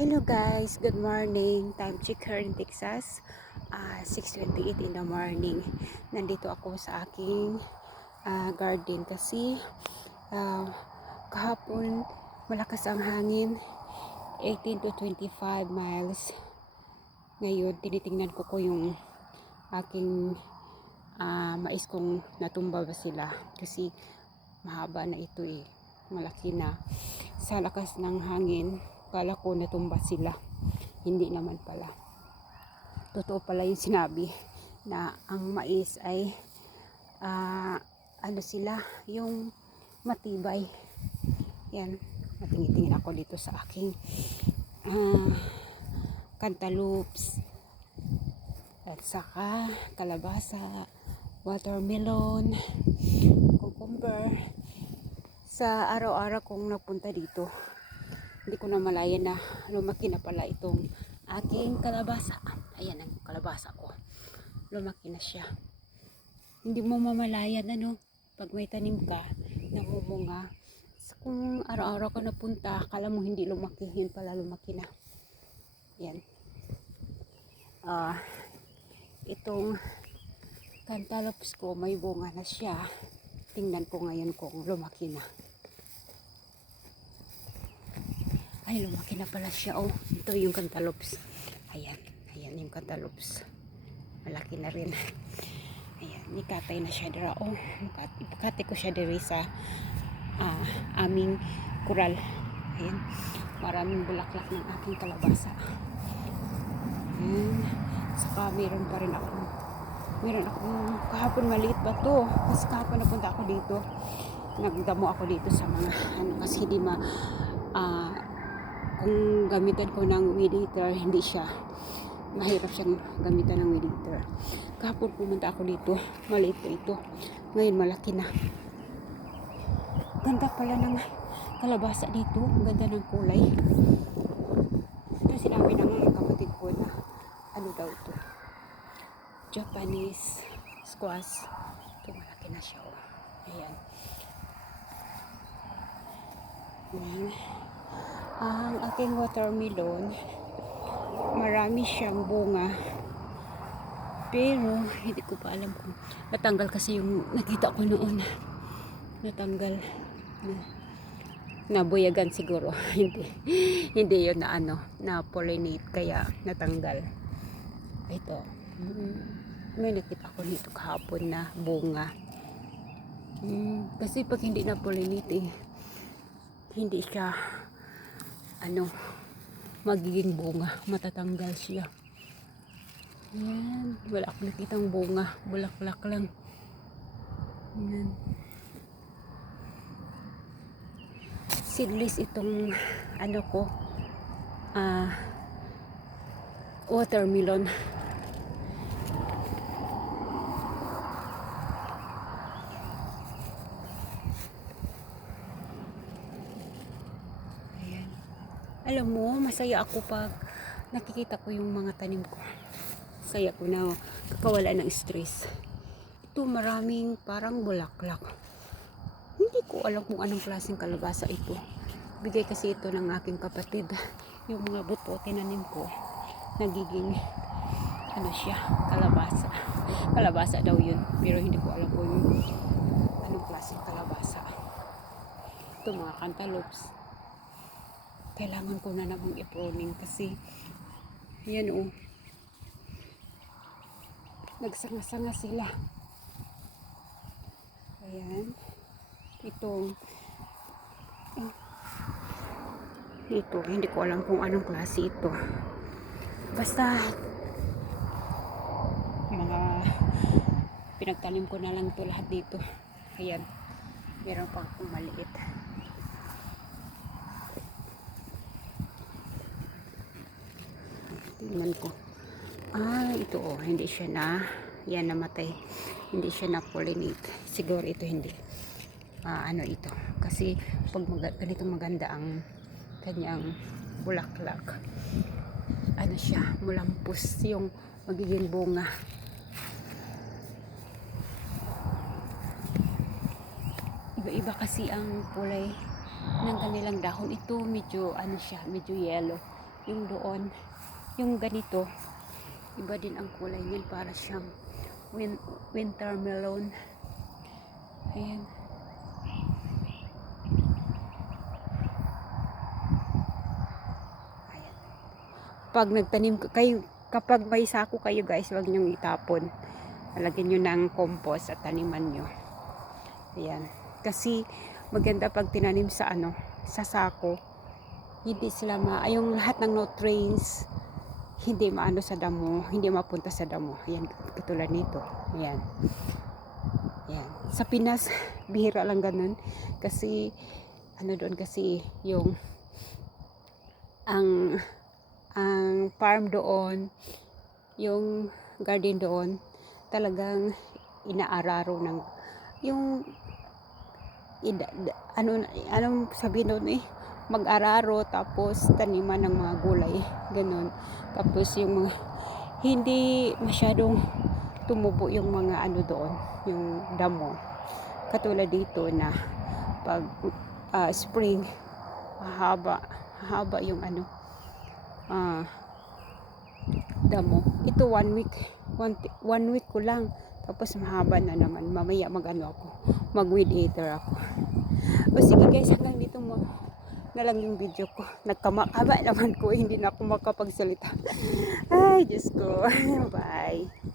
Hello guys, good morning. Time check here in Texas. Ah, 6.28 in the morning. Nandito ako sa aking ah, garden kasi ah, kahapon malakas ang hangin. 18 to 25 miles. Ngayon, tinitingnan ko ko yung aking ah, mais kung natumba ba sila. Kasi mahaba na ito eh. Malaki na. Sa lakas ng hangin, kala ko natumba sila. Hindi naman pala. Totoo pala yung sinabi na ang mais ay ah, ano sila, yung matibay. Yan, matingin-tingin ako dito sa aking ah, cantaloupes at saka kalabasa, watermelon, cucumber. Sa araw-araw kong napunta dito, hindi ko na malaya na lumaki na pala itong aking kalabasa. Ayan ang kalabasa ko. Lumaki na siya. Hindi mo mamalayan ano, pag may tanim ka, namumunga. Kung araw-araw ka napunta, kala mo hindi lumaki, yun pala lumaki na. Yan. Ah, itong cantaloupes ko, may bunga na siya. Tingnan ko ngayon kung lumaki na. Ay, lumaki na pala siya. Oh, ito yung cantaloupes. Ayan. Ayan yung cantaloupes. Malaki na rin. Ayan. Nikatay na siya dira. Oh, ipakatay ko siya diri sa ah, aming kural. Ayan. Maraming bulaklak ng aking kalabasa. Ayan. Saka meron pa rin ako. Meron akong kahapon maliit pa to. Kasi kahapon napunta ako dito. Nagdamo ako dito sa mga ano kasi hindi ma ah, kung gamitan ko ng weed eater, hindi siya mahirap siyang gamitan ng weed eater. Kahapon pumunta ako dito, maliit pa ito. Ngayon malaki na. Ganda pala ng kalabasa dito. Ganda ng kulay. Ito sinabi ng kapatid ko na ano daw ito. Japanese squash. Ito malaki na siya. Oh. Ayan. Ayan ang aking watermelon marami siyang bunga. Pero hindi ko pa alam kung natanggal kasi yung nakita ko noon. Natanggal na, nabuyagan siguro. Hindi hindi yun na ano na pollinate kaya natanggal. Ito mm, may nakita ko nito kahapon na bunga. Mm, kasi pag hindi na pollinate eh, hindi siya ano, magiging bunga. Matatanggal siya. Yan. Wala akong nakitang bunga. Bulaklak lang. Yan. Seedless itong ano ko ah watermelon. Ayan. Alam mo, masaya ako pag nakikita ko yung mga tanim ko. Saya ko na kakawala ng stress. Ito maraming parang bulaklak. Hindi ko alam kung anong klaseng kalabasa ito. Bigay kasi ito ng aking kapatid. Yung mga buto tinanim ko, nagiging ano siya, kalabasa. Kalabasa daw yun. Pero hindi ko alam kung anong klaseng kalabasa. Ito mga cantaloupes kailangan ko na namang i-pruning kasi yan o nagsanga-sanga sila. Ayan. Itong ito hindi ko alam kung anong klase ito. Basta mga pinagtanim ko na lang to lahat dito. Ayan. Meron pa akong maliit tingnan ko. Ah ito oh hindi siya na yan namatay. Hindi siya na pollinate siguro ito hindi. Ah, ano ito? Kasi pag mag ganito maganda ang kanyang bulaklak. Ano siya? Mulampos yung magiging bunga. Iba-iba kasi ang kulay ng kanilang dahon. Ito medyo ano siya medyo yellow. Yung doon yung ganito iba din ang kulay niyan para siyang win- winter melon. Ayan. Ayan pag nagtanim ka- kayo kapag may sako kayo guys wag niyong itapon. Lagyan nyo ng compost at taniman nyo ayan. Kasi maganda pag tinanim sa ano sa sako hindi sila ma ay, yung lahat ng nutrients hindi maano sa damo hindi mapunta sa damo. Ayan katulad nito. Ayan. Ayan. Sa Pinas bihira lang ganun. Kasi ano doon kasi yung ang ang farm doon yung garden doon talagang inaararo ng yung ida, da- ano anong sabihin doon eh mag-araro tapos taniman ng mga gulay ganun. Tapos yung mga hindi masyadong tumubo yung mga ano doon yung damo. Katulad dito na pag ah, spring mahaba mahaba yung ano ah damo. Ito one week one, one week ko lang tapos mahaba na naman. Mamaya mag ano ako mag weed eater ako. O sige guys hanggang dito mo na lang yung video ko. Nagkamakaba naman ko hindi na ako makapagsalita. Ay Diyos ko. Bye